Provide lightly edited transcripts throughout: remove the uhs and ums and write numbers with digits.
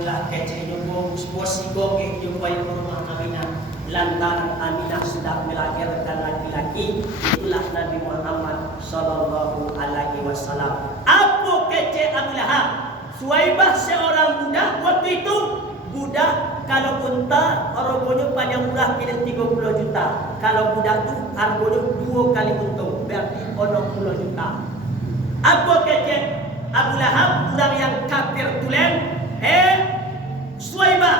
mula kece nyumbung bosigo ke nyumbay rumah Aminah lantaran Aminah sudah melahirkan laki-laki. Itulah Nabi Muhammad sallallahu alaihi wasallam. Apa kece Abu Lahab? Suwaibah seorang budak waktu itu. Budak kalau unta harganya paling murah pilih 30 juta. Kalau budak tu harganya 2 kali untung, berarti 60 juta. Apa kece Abu Lahab, orang yang kafir tulen? Suwaibah,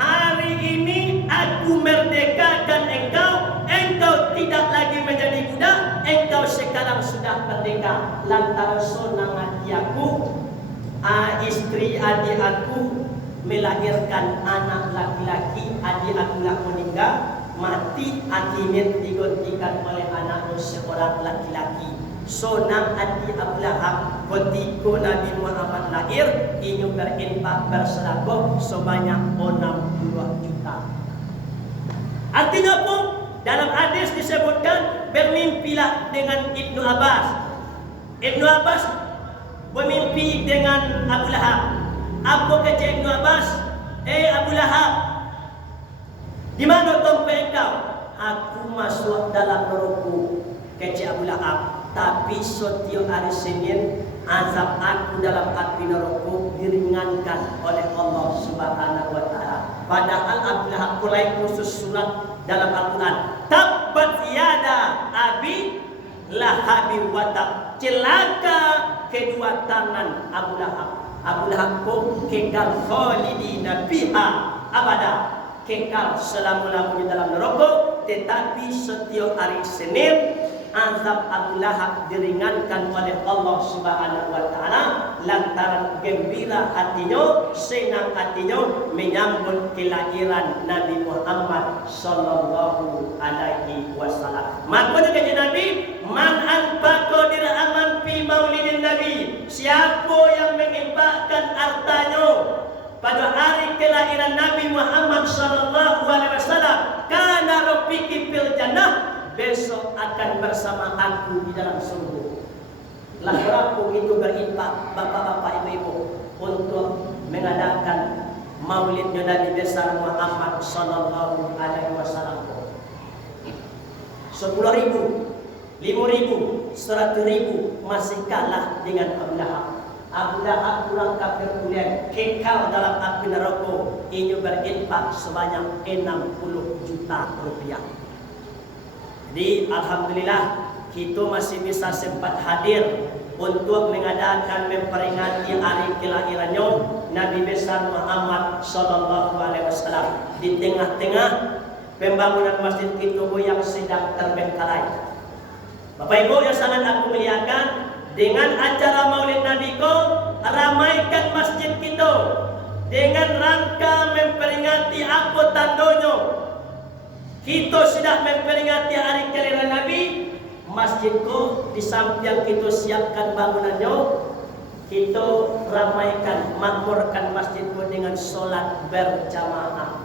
hari ini aku merdekakan engkau. Engkau tidak lagi menjadi budak. Engkau sekarang sudah merdeka. Lantaran sonang hati aku, istri adik aku melahirkan anak laki-laki. Adik aku nak meninggal, mati, akhirnya digantikan oleh anaknya seorang laki-laki. Sonang hati Abu Lahab ketika Nabi Muhammad lahir, ini berinfak bersedekah sebanyak 60 juta. Artinya apa? Dalam hadis disebutkan bermimpilah dengan Ibnu Abbas. Ibnu Abbas bermimpi dengan Abu Lahab. Apa kata Ibnu Abbas? Abu Lahab, di mana tempat engkau? Aku masuk dalam neraka, kata Abu Lahab. Tapi setiap hari Senin azab aku dalam api neraka diringankan oleh Allah Subhanahu wa taala. Padahal Abu Lahab mulai khusus surat dalam Al-Quran. Tabbat yada abi lahabi wa tab. Celaka kedua tangan Abu Lahab. Abu Lahab pun kekal khalidina fiha abada, kekal selama-lamanya dalam neraka. Tetapi setiap hari Senin azab Abu Lahab diringankan oleh Allah Subhanahu wa taala lantaran gembira hatinya, senang hatinya menyambut kelahiran Nabi Muhammad sallallahu alaihi wasallam. Makanya kata Nabi, man anfaqa dirhaman fi maulidin Nabi, siapa yang menginfakkan hartanya pada hari kelahiran Nabi Muhammad sallallahu alaihi wasallam, kana rafiqi fil jannah, besok akan bersama aku di dalam surga. Lah berapa itu berinfak bapak-bapak ibu-ibu untuk mengadakan maulidnya Nabi besar Muhammad sallallahu alaihi wasallam. 10.000, 5.000, 100.000 masih kalah dengan Abu Lahab. Abu Lahab kurang kafir tulen, kekal dalam api neraka. Ini berinfak sebanyak 60 juta rupiah. Jadi alhamdulillah kita masih bisa sempat hadir untuk mengadakan memperingati hari kelahirannya Nabi besar Muhammad sallallahu alaihi wasallam di tengah-tengah pembangunan masjid itu yang sedang terbengkalai. Bapak Ibu yang sangat aku muliakan, dengan acara Maulid Nabi ko, ramaikan masjid kita dengan rangka memperingati apa tandanya kita sudah memperingati hari kelahiran Nabi. Masjidku di samping kita siapkan bangunannya, kita ramaikan, makmurkan masjidku dengan solat berjamaah.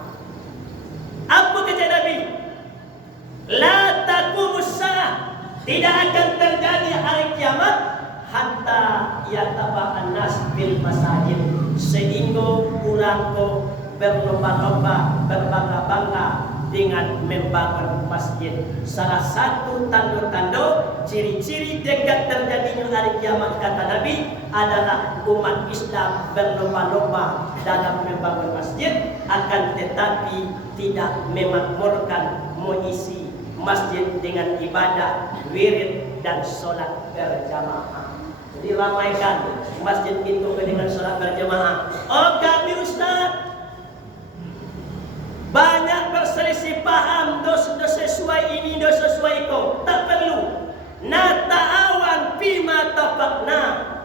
Apa kata Nabi? La taqumus saah, tidak akan terjadi hari kiamat hatta yataba'an nas bil masajid, sehingga kurangku berlomba-lomba, berbangga-bangga dengan membangun masjid. Salah satu tanda-tanda ciri-ciri dekat terjadinya hari kiamat kata Nabi adalah umat Islam berlomba-lomba dalam membangun masjid, akan tetapi tidak memakmurkan mengisi masjid dengan ibadah, wirid dan solat berjamaah. Jadi ramaikan masjid itu dengan solat berjamaah. Oh kami Ustaz, banyak berselisih paham, dosa sesuai ini, dosa sesuai itu. Tak perlu. Nata'awan fima tafakna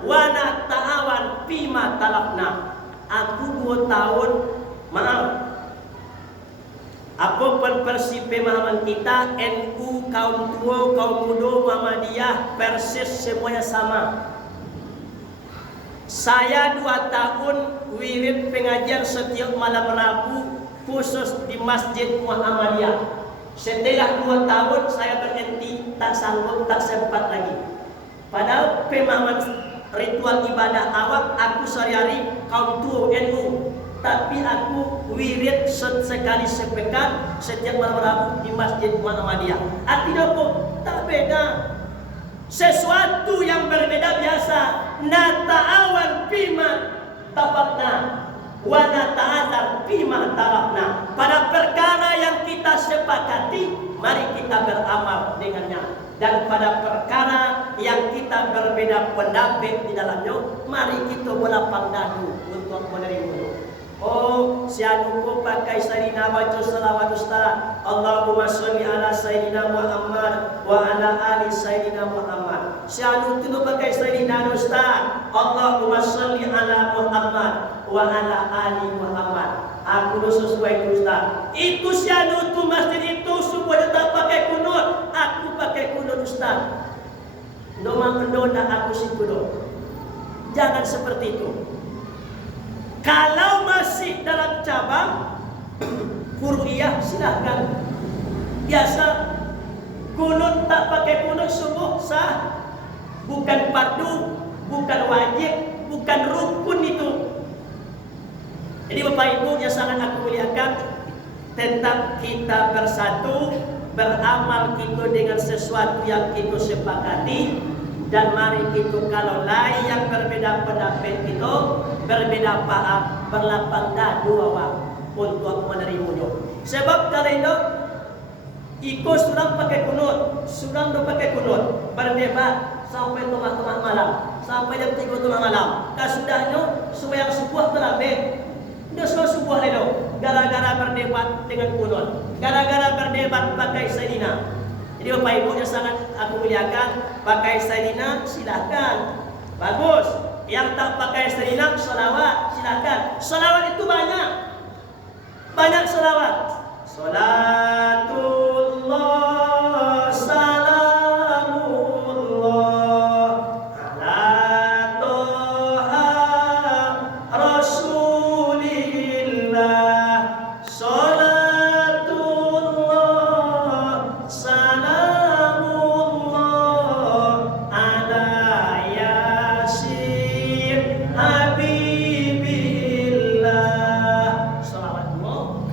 wa nata'awan fima talakna. Aku 2 tahun, maaf, apapun versi pemahaman kita, NU, kaum tua, kaum muda, Muhammadiyah, persis semuanya sama. Saya 2 tahun wirid pengajian setiap malam Rabu khusus di Masjid Muhammadiyah. Setelah 2 tahun saya berhenti, tak sanggup, tak sempat lagi. Padahal pemahaman ritual ibadah awak aku sehari-hari kaum tua NU tapi aku wirid sekali sepekan setiap malam Rabu di Masjid Muhammadiyah. Artinya apa? Tak beda. Sesuatu yang berbeda biasa. Nata'awan bima tafaqna wa nata'adzar bima tarafna. Pada perkara yang kita sepakati, mari kita beramal dengannya. Dan pada perkara yang kita berbeda pendapat di dalamnya, mari kita berlapang dadu untuk menerima. Oh, si anuku pakai Sayyidina baca salawat Ustaz. Allahumma sholli ala Sayyidina Muhammad wa ala ali Sayyidina Muhammad. Si anu tu pakai Sayyidina Ustaz. Allahumma sholli ala Muhammad wa ala ali Muhammad. Aku sesuai itu Ustaz. Itu si anu tu masjid itu supaya tak pakai kunut. Aku pakai kunut Ustaz. Doma mendoda aku si kunut. Jangan seperti itu. Kalau masih dalam cabang furu'iyah silahkan. Biasa kunut tak pakai kunut sungguh sah. Bukan fardu, bukan wajib, bukan rukun itu. Jadi Bapak Ibu yang sangat aku muliakan, tetap kita bersatu, beramal kita dengan sesuatu yang kita sepakati. Dan mari kita kalau lain yang berbeda pendapat kita, berbeda paham, berlapang dadu awak untuk menerimanya. Sebab kalau itu ikut surang pakai kunut, surang tu pakai kunut, berdebat sampai tengah-tengah malam, sampai jam 3 tengah malam. Kasudahnya sembahyang subuh terlambat. Dia semua subuh itu gara-gara berdebat dengan kunut, gara-gara berdebat pakai Sayyidina. Jadi Bapak Ibu yang sangat aku muliakan, pakai Sayyidina silahkan, bagus. Yang tak pakai Sayyidina sholawat silahkan. Sholawat itu banyak sholawat. Salatullah salamullah ala toha rasulillah. Salatullah salamullah ala yasin habibillah. Salawatullah.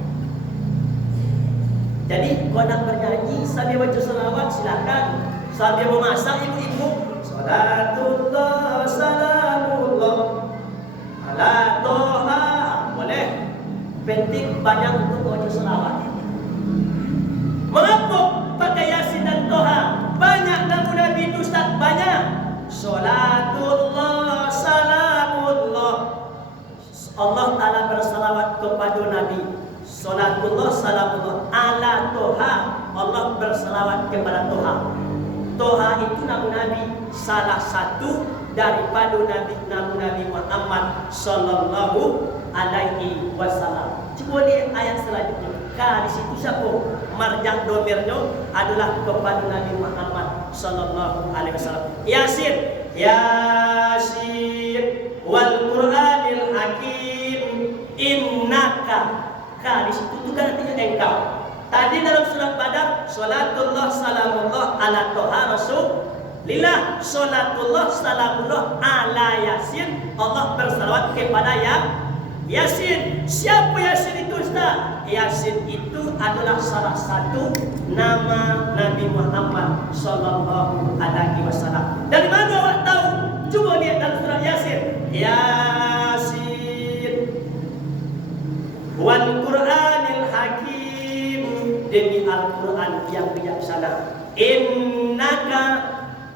Jadi kalau nak bernyanyi sambil baca salawat silakan. Sambil memasak ibu-ibu, salatullah salamullah ala toha, boleh. Penting banyak untuk baca salawat. Mengapa pakai Yasin dan Toha? Banyak nama Nabi itu Ustaz, banyak. Salatullah salamullah. Allah Ta'ala bersalawat kepada Nabi. Salatullah salamullah ala Toha. Allah bersalawat kepada Toha. Toha itu nama Nabi, salah satu daripada Nabi Muhammad sallallahu alaihi wasallam. Coba lihat ayat selanjutnya. Di situ siapa? Marjah domirnya adalah kepada Nabi Muhammad sallallahu alaihi wasallam. Yasin, Yasin wal Qur'anil Hakim innaka. Di situ itu kan artinya engkau. Tadi dalam surat Badar, salatullah salamullah ala toha rasulillah, salatullah salamullah ala Yasin. Allah bersalawat kepada Yasin. Siapa Yasin itu Ustaz? Yasin itu adalah salah satu nama Nabi Muhammad sallallahu alaihi wasallam. Dari mana awak tahu? Coba lihat dalam surat Yasin. Yasin wal Qur'anil Hakim, demi Al-Quran yang bijaksana.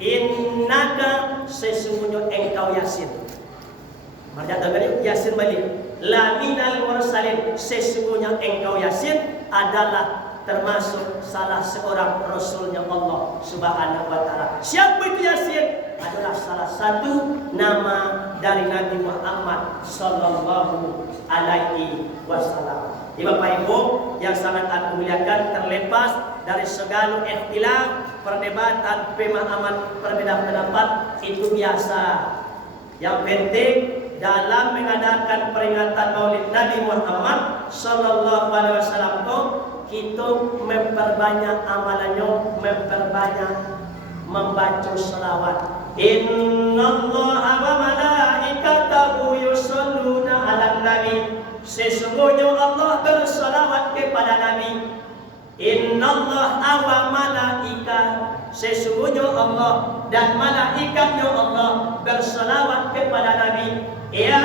Innaka sesungguhnya engkau Yasin. Marjah domirnya Yasin balik. La minal mursalin, sesungguhnya engkau Yasin adalah termasuk salah seorang rasulnya Allah Subhanahu wa taala. Siapa itu Yasin? Adalah salah satu nama dari Nabi Muhammad sallallahu alaihi wasallam. Bapak Ibu yang sangat aku muliakan, terlepas dari segala ikhtilaf, perdebatan, pemahaman, perbedaan pendapat itu biasa. Yang penting dalam mengadakan peringatan Maulid Nabi Muhammad sallallahu alaihi wasallam itu kita memperbanyak amalannya, memperbanyak membaca selawat. Innallaha wa malaikatahu yusholluna 'alan nabi. Sesungguhnya Allah bersalawat kepada Nabi. Innallah wa malaikat. Sesungguhnya Allah dan malaikatnya Allah bersalawat kepada Nabi. Ya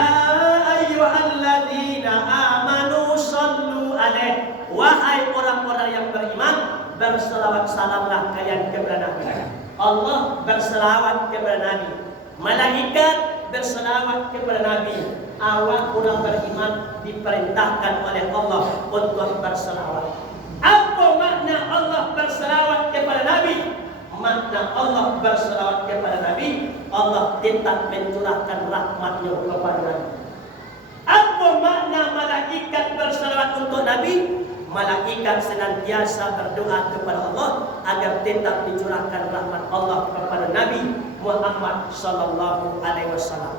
ayyuhalladzina amanu sallu alaihi. Wahai orang-orang yang beriman, bersalawat salamlah kalian kepada Nabi. Allah bersalawat kepada Nabi. Malaikat bersalawat kepada Nabi. Awak orang beriman diperintahkan oleh Allah untuk bersalawat. Apa makna Allah bersalawat kepada Nabi? Makna Allah bersalawat kepada Nabi, Allah tetap mencurahkan rahmatnya kepada Nabi. Apa makna malaikat bersalawat untuk Nabi? Malaikat senantiasa berdoa kepada Allah agar tetap dicurahkan rahmat Allah kepada Nabi Muhammad sallallahu alaihi wasallam.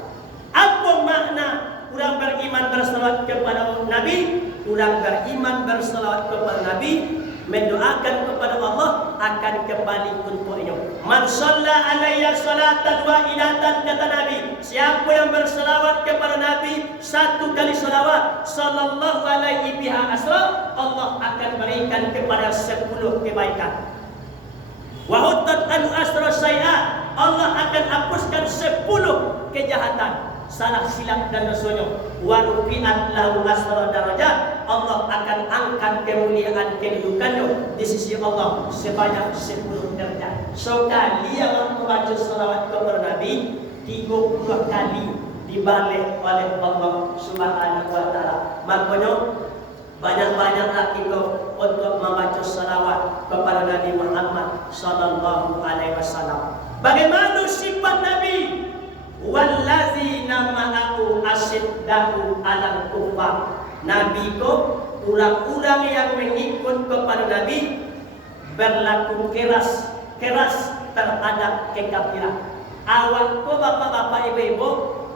Apa makna orang beriman bersalawat kepada Nabi? Orang beriman bersalawat kepada Nabi mendoakan kepada Allah akan kembali untuknya. Man shalla alayya salatan wahidatan, kata Nabi, siapa yang bersalawat kepada Nabi satu kali salawat, sallallahu alaihi biha asra, Allah akan berikan kepada 10 kebaikan. Wa huttat an asra sayyi'at, Allah akan hapuskan 10 kejahatan, salah silap dan dosanya. Wa rufi'at lahu asra darajat, Allah akan angkat kemuliaan kedudukannya di sisi Allah sebanyak 10 derajat. Sekali yang membaca salawat kepada Nabi 30 kali dibalik oleh Allah Subhanahu wa taala. Makanya banyak-banyaklah kita untuk membaca salawat kepada Nabi Muhammad sallallahu alaihi wasallam. Bagaimana sifat Nabi? Wallazina ma'ahu asyiddahu 'alal kuffar. Nabi ko orang-orang yang mengikut kepada Nabi berlaku keras terhadap kekafiran. Awak ko bapak-bapak ibu-ibu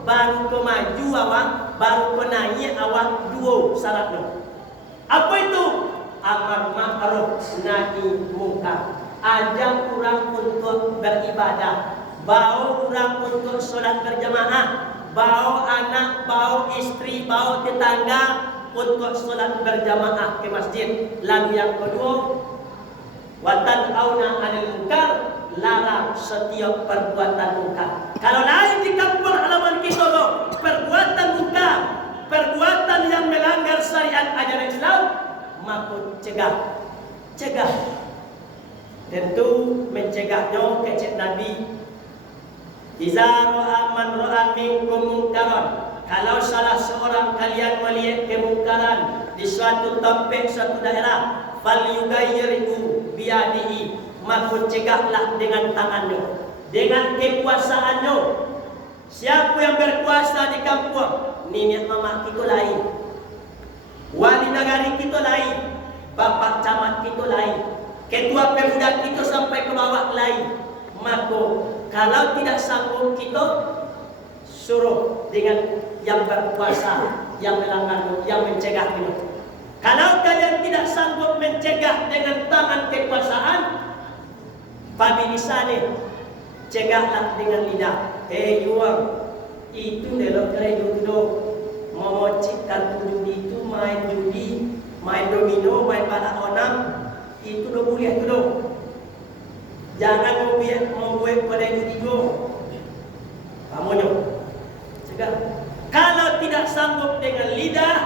baru ko maju awak, baru ko naik awak dua syaratnya. Apa itu? Amar ma'ruf nahi munkar. Ajak orang untuk beribadah, bawa orang untuk solat berjamaah, bawa anak, bawa istri, bawa tetangga untuk solat berjamaah ke masjid. Lalu yang kedua, watan auna 'anil munkar, larang setiap perbuatan munkar. Kalau lain di kampung halaman kita loh, perbuatan munkar, perbuatan yang melanggar syariat ajaran Islam, maka cegah. Tentu mencegahnya kecek Nabi. Iza ra'a man ra'a minkum munkaran, kalau salah seorang kalian melihat kemungkaran di suatu tempat, suatu daerah, falyughayyirhu biyadihi, maka cegahlah dengan tangannya, dengan kekuasaannya. Siapa yang berkuasa di kampung? Nenek mama kita lain, wali negara kita lain, bapak camat kita lain, ketua pemuda kita sampai ke bawah lain. Maka kalau tidak sanggup kita suruh dengan yang berkuasa, yang melanggar, yang mencegah kita. Kalau kalian tidak sanggup mencegah dengan tangan kekuasaan, pabilisane, cegahlah dengan lidah. Yuang, itu delok gereja itu memocik kartu judi itu, main judi, main domino, main balak onam, itu udah boleh itu dong. Jangan membuat pada judi itu. Kamu cegah. Kalau tidak sanggup dengan lidah,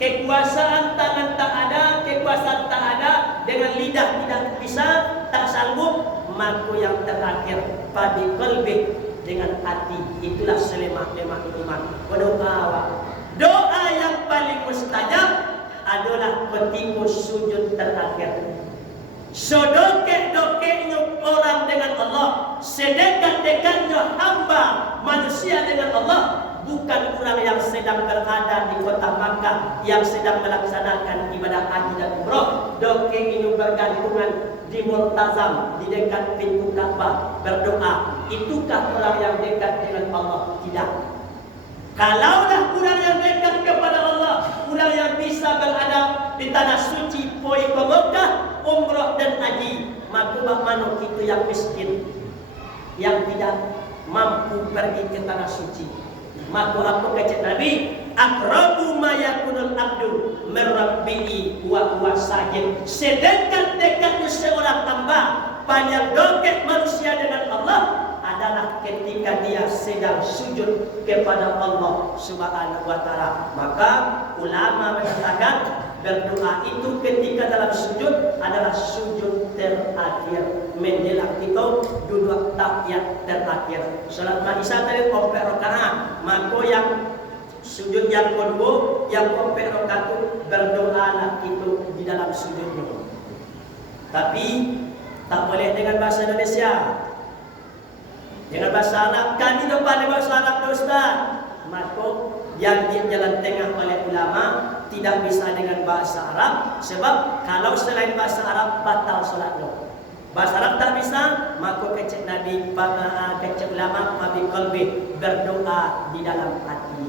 kekuasaan tangan tak ada, kekuasaan tak ada, dengan lidah tidak bisa, tak sanggup, maka yang terakhir pada qalbi, dengan hati. Itulah selemah-lemah iman. Berdoa. Doa yang paling mustajab adalah ketika sujud terakhir. Sedekat-dekatnya orang dengan Allah, sedekat-dekatnya hamba manusia dengan Allah, bukan orang yang sedang berada di kota Makkah, yang sedang melaksanakan ibadah haji dan umrah. Doke ini bergantungan di multazam, di dekat pintu Ka'bah berdoa. Itukah orang yang dekat dengan Allah? Tidak. Kalaulah orang yang dekat kepada Allah, orang yang bisa berada di tanah suci, poi ke Mekah, umrah dan haji, maka bagaimana kita yang miskin, yang tidak mampu pergi ke tanah suci? Maka apa kata Nabi? aqrabu ma yakunul abdu min rabbihi wa huwa sajid. Sedekat-dekatnya seorang hamba panjang doket manusia dengan Allah adalah ketika dia sedang sujud kepada Allah Subhanahu wa taala. Maka ulama mengatakan berdoa itu ketika dalam sujud adalah sujud terakhir menjelang kita duduk tahiyat terakhir. Salat Isya tadi 4 rakaat, maka yang sujud yang kedua yang 4 rakaat itu berdoalah itu di dalam sujudnya. Tapi tak boleh dengan bahasa Indonesia. Dengan bahasa Arab kan tidak pandai bahasa Arab Ustaz. Maka yang di jalan tengah oleh ulama tidak bisa dengan bahasa Arab, sebab kalau selain bahasa Arab batal salatnya. Bahasa Arab tak bisa, maka kecek Nabi, kecek ulama Nabi qalbi berdoa di dalam hati.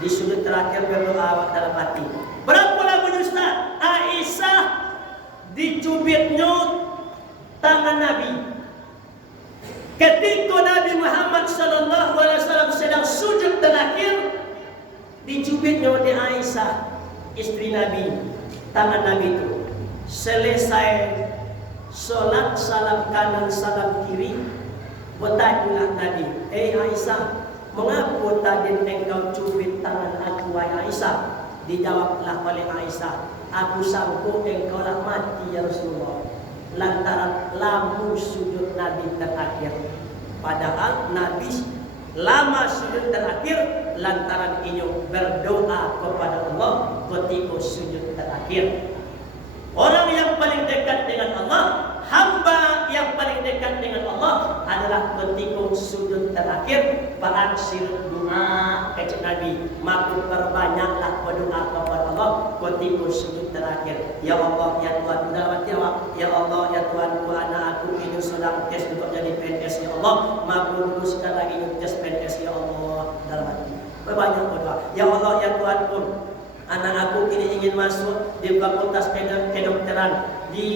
Di sudut terakhir berdoa dalam hati. Berapa lama Ustaz? Aisyah dicubitnya tangan Nabi. Ketika Nabi Muhammad SAW sedang sujud terakhir, dicubitnya oleh Aisyah, istri Nabi, tangan Nabi itu. Selesai solat, salam kanan, salam kiri, bertanyalah Nabi, Aisyah, mengapa tadi engkau cubit tangan aku, wahai Aisyah? Dijawablah oleh Aisyah, aku sangka engkau lah mati ya Rasulullah, lantaran lama sujud Nabi terakhir. Padahal Nabi lama sujud terakhir lantaran ini berdoa kepada Allah ketika sujud terakhir. Orang yang paling dekat dengan Allah, hamba yang paling dekat dengan Allah adalah ketika sujud terakhir. Ba'aksir doa kata Nabi, maka perbanyaklah berdoa kepada Allah ketika sujud terakhir. Ya Allah, ya Tuhan, ya Allah, ya Tuhan, anak aku ini sedang tes untuk jadi PNS, ya Allah, maka luluskan lagi tes PNS, ya Allah, dalam hati. Berbanyak berdoa. Ya Allah, ya Tuhan pun, anak aku ini ingin masuk di fakultas kedokteran di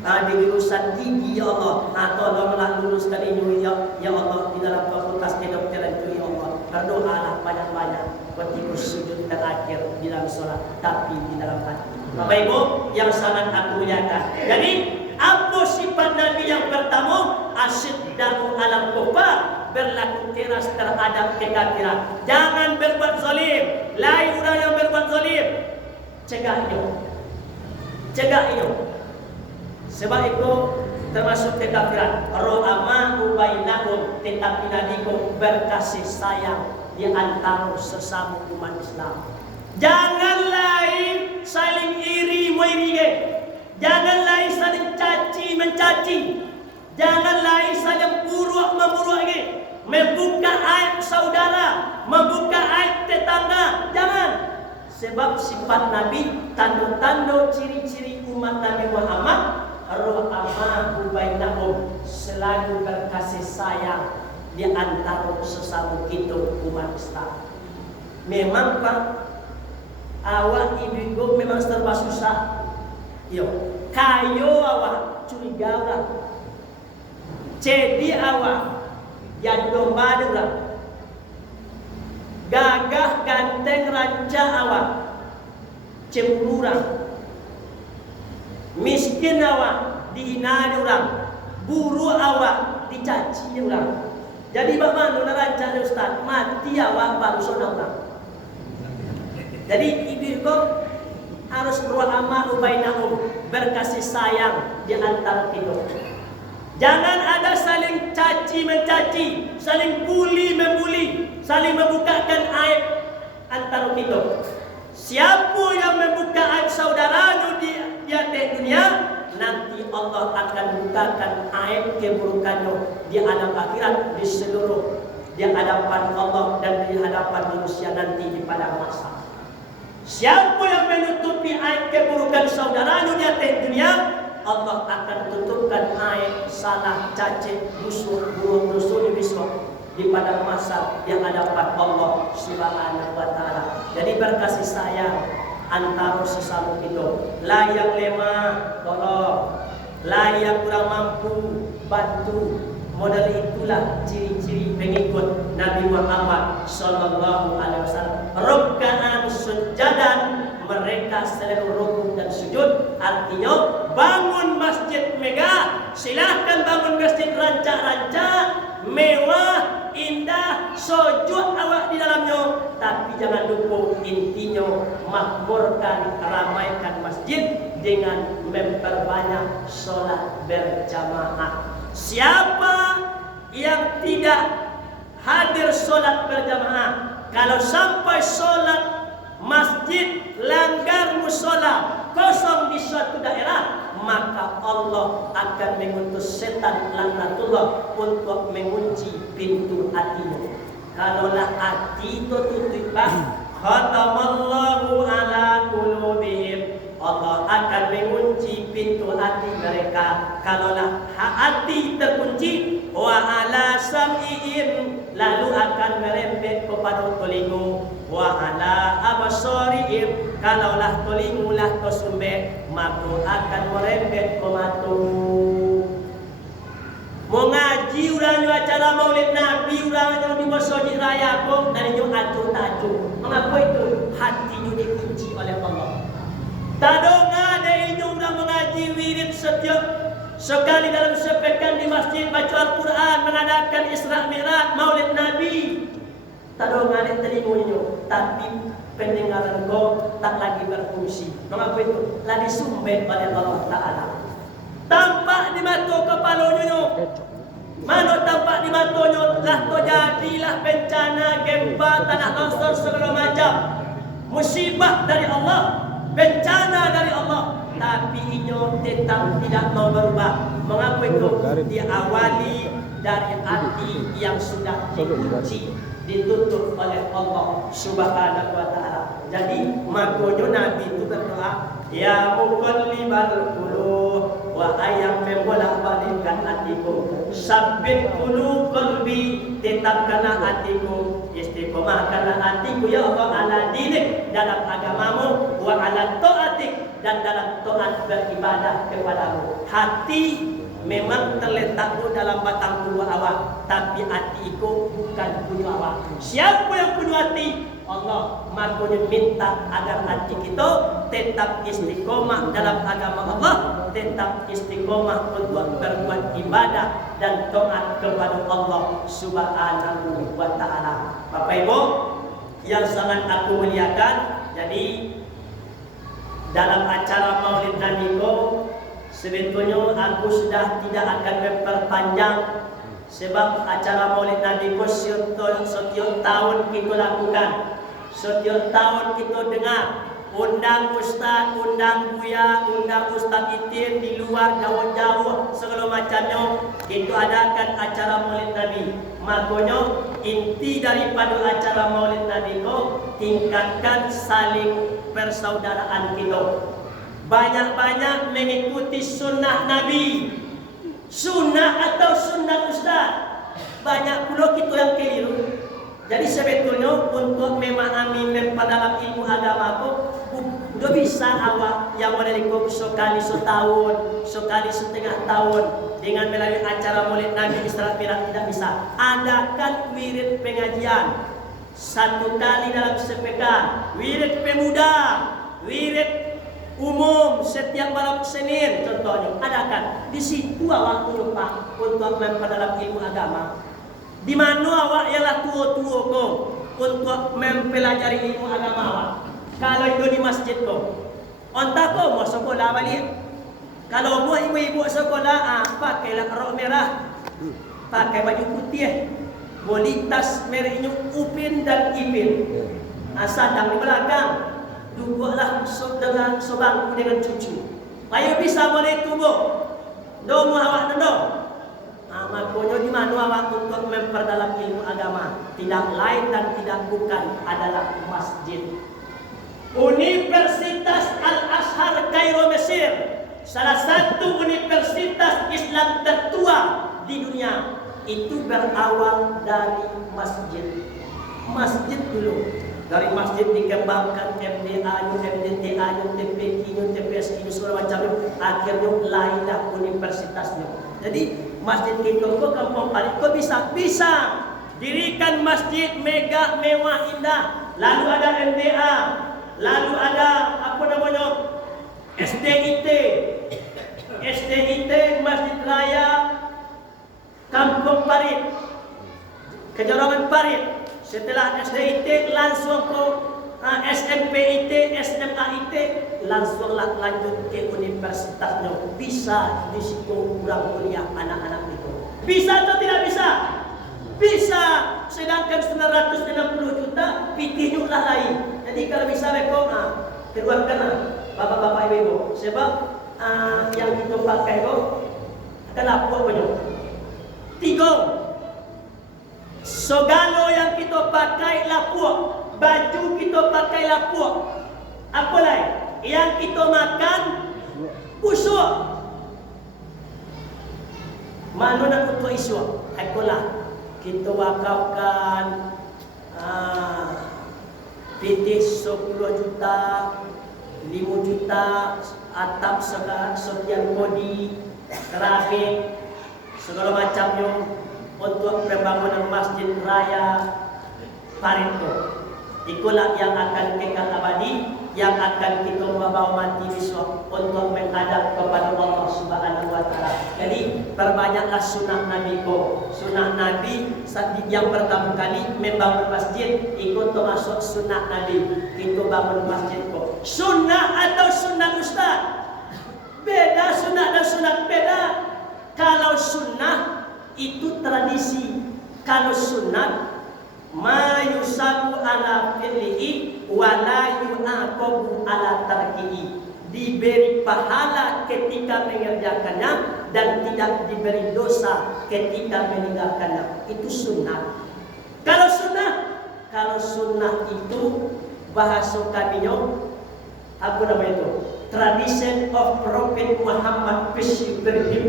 jurusan gigi, ya Allah. Tolonglah luluskan ini, ya Allah, di dalam fakultas kedokteran itu, ya Allah. Berdoalah banyak-banyak ketika sujud terakhir di dalam sholat, tapi di dalam hati. Bapak Ibu yang sangat aku muliakan. Jadi apa sifat Nabi yang pertama? Asyidda'u alal kufar, berlaku keras terhadap kekafiran. Jangan berbuat zalim. Lain orang yang berbuat zalim, cegah itu. Cegah itu. Sebab itu termasuk kekafiran. Ro'ama ubainakum, tetapi Nabi berkasih sayang di antara sesama umat Islam. Jangan lain saling iri mengiringi. Jangan lain saling caci mencaci. Jangan lain saling buruk memburuki, membuka aib saudara, membuka aib tetangga. Jangan. Sebab sifat Nabi, tanda-tanda ciri-ciri umat Nabi Muhammad, rohama ubainahum, selalu berkasih sayang di antara sesama kita umat Islam. Memang Pak, awak ibu memang serba susah. Yo, kayo awak curiga orang. Jadi awak yang domba orang. Gagah ganteng ranca awak cemburu orang. Miskin awak dihina orang. Buru awak dicaci orang. Jadi bagaimana ranca Ustaz? Mati awak baru sonang orang. Jadi ibu kau harus beru'ama ubainahum, berkasih sayang di antara kita. Jangan ada saling caci mencaci, saling bully membuli, saling membukakan aib antara kita. Siapa yang membuka aib saudaranya di atas dunia, nanti Allah akan bukakan aib keburukannya di alam akhirat, di seluruh, di hadapan Allah dan di hadapan manusia nanti di padang mahsyar. Siapa yang menutupi aib keburukan saudaranya di atas dunia, Allah akan tutupkan aib, salah, caci, musuh, buruk, musuh di padang mahsyar yang hadapan Allah Subhanahu wa taala. Jadi berkasih sayang antara sesama kita. La yang lemah tolong, la yang kurang mampu bantu, Modal itulah ciri-ciri pengikut Nabi Muhammad sallallahu alaihi wasallam. Ruk'an sujadan, mereka selalu rukuk dan sujud. Artinya bangun masjid megah, silahkan bangun masjid rancak-rancak, mewah, indah, sujud awak di dalamnya. Tapi jangan lupa intinya makmurkan, ramaikan masjid dengan memperbanyak sholat berjamaah. Siapa yang tidak hadir sholat berjamaah, kalau sampai sholat masjid langgar musola kosong di suatu daerah, maka Allah akan mengutus setan laknatullah untuk mengunci pintu hatinya. Kalaulah hati itu tutup, khatamallahu ala qulubihim, Allah akan mengunci pintu hati mereka. Kalaulah hati terkunci, wa ala sam'ihim, lalu akan merembet kepada telinga, wa ala absarihim, kalaulah telingulah tersumbat, maka akan merembet ke mata. Mengaji urangnya acara Maulid Nabi, urangnya di masjid raya kok dari nyo acuh-acuh. Mengapa itu? Hatinya dikunci oleh Allah. Tadonga ada inyo urang mengaji wirid setiap sekali dalam sepekan di masjid, baca Al-Quran, mengadakan Isra Mi'raj, Maulid Nabi. Tadonga ada telingonya, tapi pendengaran kau tak lagi berfungsi. Mengapa itu? Lah disumbat oleh Allah Ta'ala. Tampak di mata kepalanya, mana tampak di matanya, lah terjadilah bencana, gempa, tanah longsor, segala macam musibah dari Allah, bencana dari Allah, tapi inyo tetap tidak mau berubah. Mengapa itu? Diawali dari hati yang sudah dikunci, ditutup oleh Allah Subhanahu wa Ta'ala. Jadi makanya Nabi itu berdoa, ya muqallibal qulub, wa ayam membolak-balikkan hatiku, sabbit qulub qalbi, tetapkanlah hatiku, istiqomahkanlah hatiku ya Allah ala dinik, dalam agamamu, wa ala ta'atik, dan dalam taat beribadah kepadamu. Hati memang terletak dalam batang tubuh awak, tapi hati itu bukan punya awak. Siapa yang punya hati? Allah. Makanya minta agar hati kita tetap istiqomah dalam agama Allah, tetap istiqomah untuk berbuat ibadah dan taat kepada Allah Subhanahu wa Ta'ala. Bapak Ibu yang sangat aku muliakan, jadi dalam acara Maulid Nabi sebetulnya aku sudah tidak akan memperpanjang, sebab acara Maulid Nabi setiap tahun kita lakukan. Setiap tahun kita dengar undang ustaz, undang buya, undang ustaz itin di luar jauh-jauh segala macamnya, itu adakan acara Maulid Nabi. Makanya inti daripada acara Maulid Nabi tingkatkan saling persaudaraan kita. Banyak-banyak mengikuti sunnah Nabi, sunnah atau sunnah ustaz. Banyak pula kita yang keliru. Jadi sebetulnya untuk memahami memperdalam ilmu agama udah bisa awak yang menerima sekali setahun, sekali setengah tahun dengan melalui acara Maulid Nabi Isra Mi'raj, tidak bisa. Adakan wirid pengajian satu kali dalam sepekan, wirid pemuda, wirid umum setiap malam Senin contohnya. Adakan di situ awak lupa untuk memperdalam ilmu agama. Di mana awak ialah tua-tua kau untuk mempelajari ilmu agama awak. Kalau itu di masjid kau, ontak kau mau sekolah balik. Kalau mau ibu-ibu sekolah, pakailah rok merah, pakai baju putih, boleh tas merahnya Upin dan Ipin. Sadang di belakang, duduklah dengan sebangku dengan cucu. Ayo bisa boleh tubuh, domo awak nendo. Makanya di mana awak untuk memperdalam ilmu agama, tidak lain dan tidak bukan adalah masjid. Universitas Al-Azhar Kairo Mesir, salah satu universitas Islam tertua di dunia, itu berawal dari masjid. Masjid dulu. Dari masjid dikembangkan MDA-nya, MDTA-nya, TPQ-nya, TPSQ-nya, segala macamnya. Akhirnya lahirlah universitasnya. Jadi masjid kita ke Kampung Parit kok bisa? Bisa. Dirikan masjid megah, mewah, indah. Lalu ada MDA, lalu ada apa namanya? SDIT, Masjid Raya Kampung Parit, Kejorongan Parit. Setelah SDIT langsung ke SMPIT, SMAIT, langsunglah lanjut ke universitasnya. Bisa di situ kurang kuliah anak-anak itu. Bisa atau tidak bisa? Bisa. Sedangkan 960 juta pikirnya lain. Jadi kalau bisa mereka keluarkan bapak-bapak ibu-ibu. Sebab yang kita pakai itu kenapa banyak? 3. Segala yang kita pakai lapuak, baju kita pakai lapuak. Apa lain? Yang kita makan busuk. Mana nak untuk isu? Itulah kita wakafkan PT 10 juta, 5 juta, atap sekian kodi, keramik, segala macamnya untuk pembangunan Masjid Raya Parit. Itulah yang akan kekal abadi, yang akan kita membawa mati besok untuk menghadap kepada Allah Subhanahu wa taala. Jadi perbanyaklah sunnah Nabi ko. Sunnah Nabi yang pertama kali membangun masjid ikut termasuk sunnah Nabi. Kita bangun masjid ko. Sunnah atau sunnah ustaz? Beda sunnah dan sunnah beda. Kalau sunnah itu tradisi. Kalau sunnah ma yusabu ala fi'lihi wa la yu'aqabu ala tarkihi. Diberi pahala ketika mengerjakannya dan tidak diberi dosa ketika meninggalkannya. Itu sunnah. Kalau sunnah itu bahasa kaminya apa namanya itu? Tradition of Prophet Muhammad peace be upon him.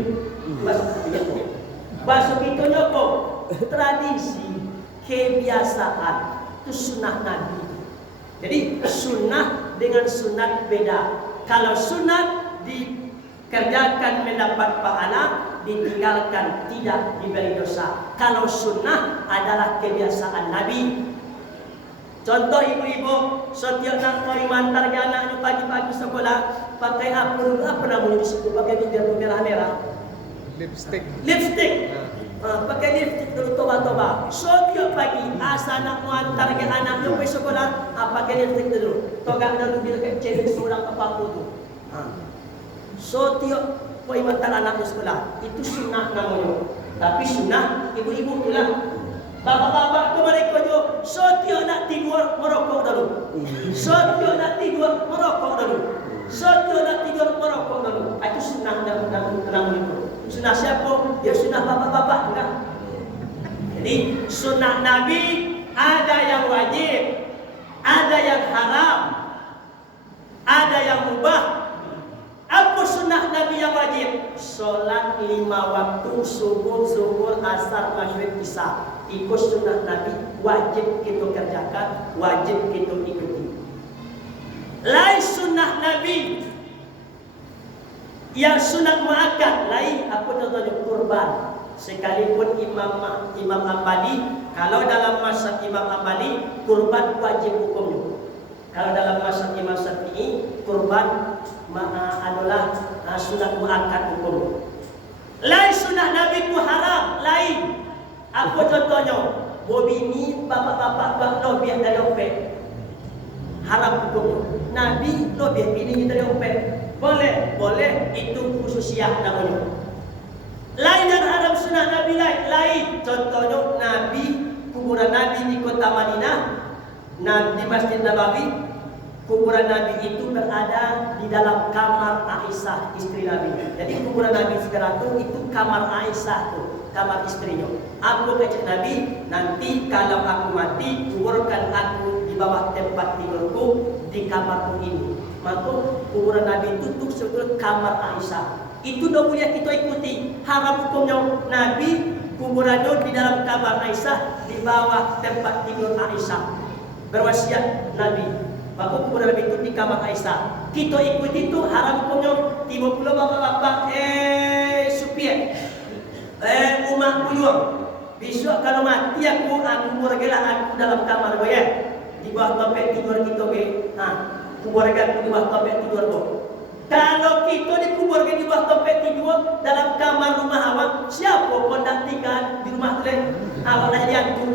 Bahasa kitunya kok tradisi, kebiasaan, itu sunnah Nabi. Jadi sunnah dengan sunat beda. Kalau sunat dikerjakan mendapat pahala, ditinggalkan tidak diberi dosa. Kalau sunnah adalah kebiasaan Nabi. Contoh ibu-ibu, setiap nak mau mantar anaknya pagi-pagi sekolah pakai apa namanya di situ, pakai bibir merah-merah. Lipstick. Pakai lipstick dulu toba-toba. Setiap pagi asal nak muantar ke anaknya pergi sekolah, pakai lipstick dulu. Togak dulu bila kecil seorang kepala tu. Setiap pergi muantar anaknya sekolah, itu sunnah namanya. Tapi sunnah ibu-ibu itulah. Bapak-bapak tu mereka tu setiap nak tidur merokok dulu. Setiap nak tidur merokok dulu. Setiap nak tidur merokok dulu. Itu sunnah namanya itu. Sunnah siapa? Ya sunnah bapak-bapak juga. Jadi sunnah Nabi ada yang wajib, ada yang haram, ada yang mubah. Apa sunnah Nabi yang wajib? Solat 5 waktu, subuh, zuhur, asar, maghrib, isya. Ikut sunnah Nabi wajib kita kerjakan, wajib kita ikuti. Lain sunnah Nabi yang sunat muakkad, lain apa contohnya kurban. Sekalipun Imam Ambali, kalau dalam mazhab Imam Ambali kurban wajib hukumnya. Kalau dalam mazhab Imam Syafi'i kurban adalah sunat muakkad hukum. Lain sunnah Nabi itu haram, lain. Apa contohnya? Bobini bapak-bapak buat lobiah dari opek. Haram hukumnya. Nabi lobiah bini dari opek. Boleh, itu khususiyah namanya. Lain dan haram sunnah Nabi lain. Contohnya Nabi, kuburan Nabi di kota Madinah, di Masjid Nabawi, kuburan Nabi itu berada di dalam kamar Aisyah istri Nabi. Jadi kuburan Nabi sekarang itu kamar Aisyah tuh, kamar istrinya. Aku kata Nabi, nanti kalau aku mati, kuburkan aku di bawah tempat tidurku di kamarku ini. Maka kuburan Nabi itu tuh sebetulnya kamar Aisyah. Itu dah boleh kita ikuti. Haram hukumnya Nabi kuburannya di dalam kamar Aisyah di bawah tempat tidur Aisyah. Berwasiat Nabi. Maka kuburan Nabi itu di kamar Aisyah. Kita ikuti itu haram hukumnya. Tiba pula bapak-bapak supir. Umat kuyuang. Besok kalau mati aku bergerak aku dalam kamar gue ya. Di bawah topeng tidur kita gue. Kuburkan di bawah topeng tidur gue. Kalau kita dikuburkan di bawah topeng tidur dalam kamar rumah awak, siapa pun nantikan di rumah kalian? Awak jadi hantu.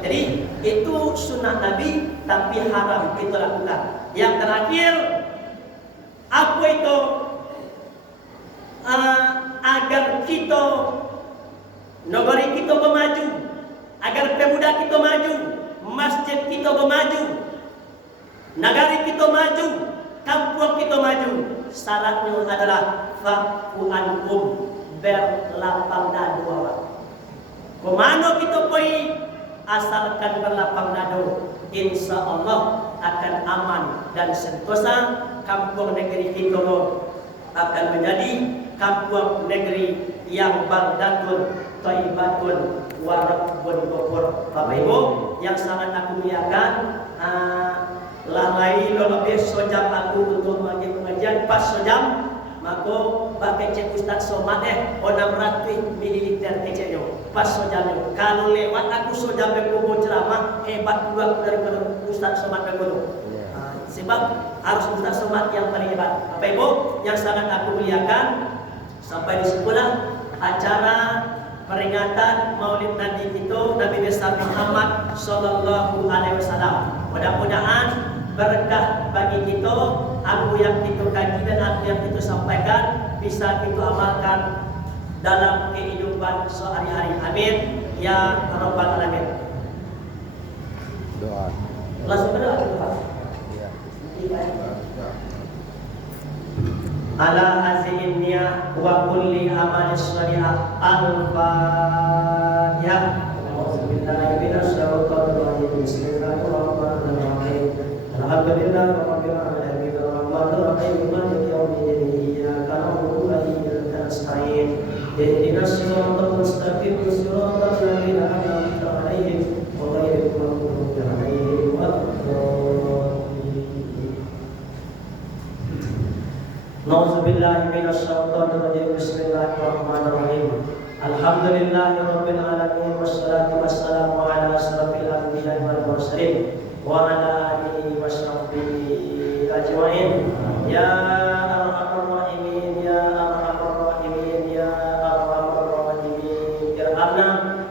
Jadi itu sunnah Nabi, tapi haram kita lakukan. Yang terakhir, apa itu? Agar kita negeri kita bermaju, agar pemuda kita maju, masjid kita bermaju, negari kita maju, kampung kita maju. Syaratnya adalah faku ankum, berlapang dadu awak. Kemana kita pergi, asalkan berlapang dadu, insya Allah akan aman dan sentosa. Kampung negeri kita akan menjadi kampung negeri yang baldatun thayyibatun wa rabbun ghafur. Bapak Ibu yang sangat aku muliakan, lalai lebih sejam aku untuk bagi pengajian pas sejam, maka pakai cek Ustaz Somad 600 ml kecilnya pas sejam. Kalau lewat aku sejam berkumpul ceramah hebat juga daripada Ustaz Somad berkumpul. Sebab harus Ustaz Somad yang paling hebat. Bapak Ibu yang sangat aku muliakan, sampai disitulah acara peringatan Maulid Nabi itu, Nabi besar Muhammad Sallallahu Alaihi Wasallam. Mudah-mudahan berkah bagi kita, aku yang kita kaji dan aku yang kita sampaikan bisa kita amalkan dalam kehidupan sehari-hari. Amin ya rabbal alamin. Doa. Langsung berdoa kita, Pak. Ala azin niyah wa kulli amal syariah al-fatihah. A'udzubillahi minasyaitonir rajim. Bismillahirrahmanirrahim. Alhamdulillahirabbil alamin arrahmanir rahim maliki yaumiddin iyyaka na'budu wa iyyaka nasta'in ihdinas siratal mustaqim siratal ladzina an'amta 'alaihim ghairil maghdubi 'alaihim waladdallin. Nauzubillahi minasyaitonir rajim. Bismillahirrahmanirrahim. Alhamdulillahirabbil alamin wassalatu wassalamu ala asyrafil anbiya'i wal mursalin wa ala alihi washabbihi ajmain. Ya arhamar rahimin, ya arhamar rahimin, ya arhamar rahimin. Irhamna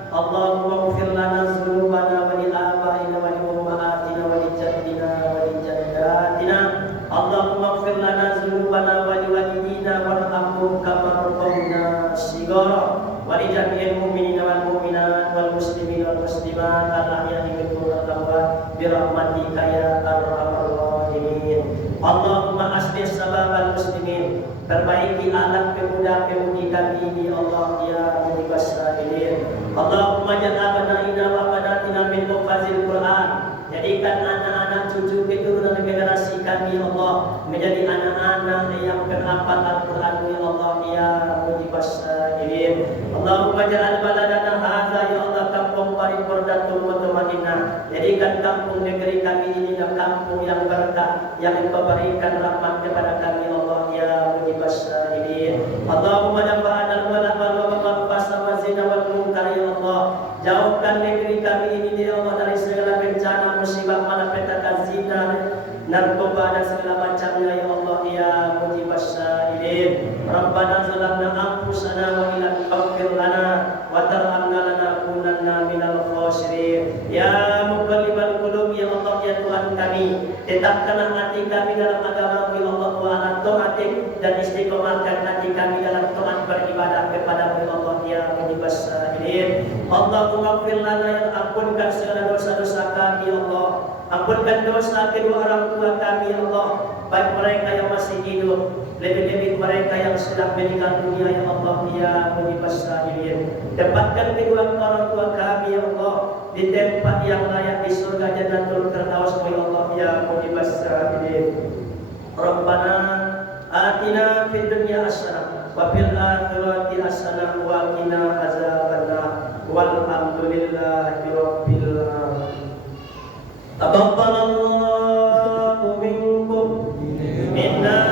Allahumma ighfir lana dzunubana wa li abaina wa li ummahatina wa li jaddina wa li jaddatina. Allahumma ighfir lana dzunubana wa li walidina warhamhum kama rabbawna shighara. Walijami'il mu'minina wal mu'minat wal muslimin wal muslimat al-ahya'i minhum wal amwat birahmatika ya arhamar rahimin. Allahumma aslih sababal muslimin, perbaiki anak pemuda-pemudi kami ini Allah ya mujibas sa'ilin. Allahumma ja'al abna'ina wa banatina min hufazil Qur'an, jadikan anak-anak cucu keturunan generasi kami Allah menjadi anak-anak yang penghafal Al-Quran ya Allah ya mujibas sa'ilin. Allahumma ja'al baladana hadza ya Allah kampung paripurnatul mutmainnah, jadikan kampung negeri kami ini kampung yang berkah, yang Engkau berikan rahmat kepada kami Allah ya mujibas sa'ilin. Allahumma dabba'anal wala wal wabasa wa zina wal munkar ya Allah, jauhkan negeri kami ini ya Allah dari segala bencana musibah malapetaka zina narkoba dan segala macamnya ya Allah ya mujibas sa'ilin. Rabbana zalamna anfusana wa illam taghfir lana wa tarhamna lanakunanna minal khasirin. Ya muqallibal qulub ya Allah ya Tuhan kami, tetapkanlah hati kami dalam agama ya Allah wa ala taatik, dan istiqomahkan hati kami dalam taat beribadah kepada ya Allah ya mujibas sa'ilin. Allahumma ighfir lana ya, ampunkan segala dosa-dosa kami ya Allah. Ampunkan dosa kedua orang tua kami ya Allah, baik mereka yang masih hidup, lebih-lebih mereka yang sudah meninggal dunia ya Allah ya mujibas sa'ilin. Dapatkan kedua orang tua kami ya Allah di tempat yang layak di surga Jannatul Firdaus ya Allah ya mujibas sa'ilin. Rabbana atina fid dunya hasanah wa fil akhirati hasanah wa qina azabannar. Walhamdulillahi rabbil alamin. Taqabbalallahu minkum minna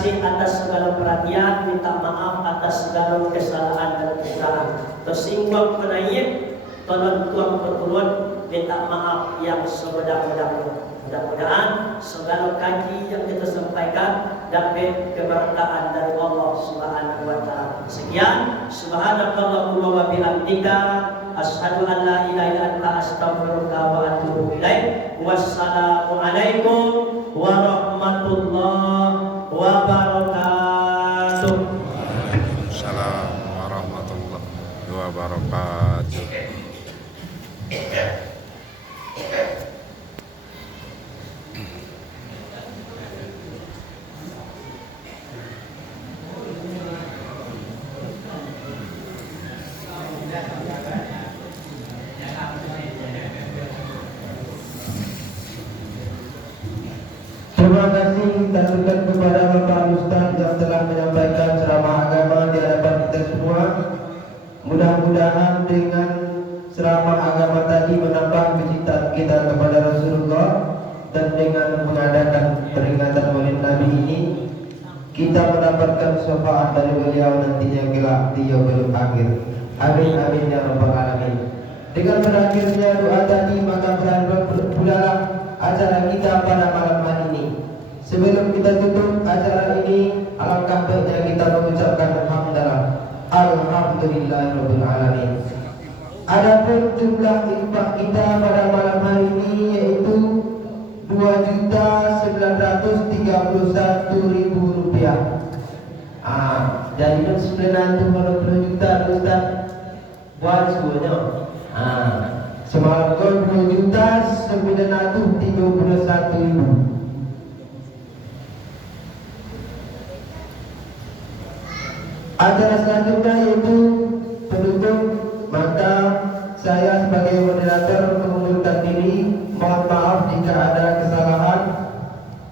kasih atas segala perhatian, minta maaf atas segala kesalahan dan kekurangan. Tersinggung menaik, tolong tuan berturun, minta maaf yang sebenar-benarnya. Mudah-mudahan segala kaji yang kita sampaikan dapat keberkahan dari Allah Subhanahu wa taala. Sekian, subhanakallahumma wa bihamdika asyhadu an la ilaha illa anta astaghfiruka wa atubu ilaik. Wassalamu alaikum warahmatullahi wabarakatuh. Assalamualaikum warahmatullahi wabarakatuh. Terima kasih kita berikan kepada Bapak Ustaz yang telah menyampaikan ceramah agama di hadapan kita semua. Mudah-mudahan dengan ceramah agama tadi menambah kecintaan kita kepada Rasulullah, dan dengan mengadakan peringatan Maulid Nabi ini kita mendapatkan syafaat dari beliau nantinya kelak di yaumil akhir. Amin amin ya rabbal alamin. Dengan berakhirnya doa tadi, maka berakhirlah acara kita pada malam hari ini. Sebelum kita tutup acara ini, alangkah baiknya kita mengucapkan alhamdulillahirabbil alamin. Adapun jumlah infak kita pada malam hari ini yaitu 2.931.000 rupiah. Jadi 920 juta Ustaz buat semuanya. Semalam 2.931.000. Acara selanjutnya yaitu penutup, maka saya sebagai moderator mengundurkan diri. Mohon maaf jika ada kesalahan.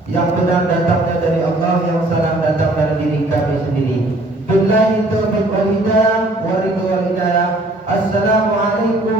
Yang benar datangnya dari Allah, yang salah datang dari diri kami sendiri. Billahi taufiq wal hidayah. Assalamualaikum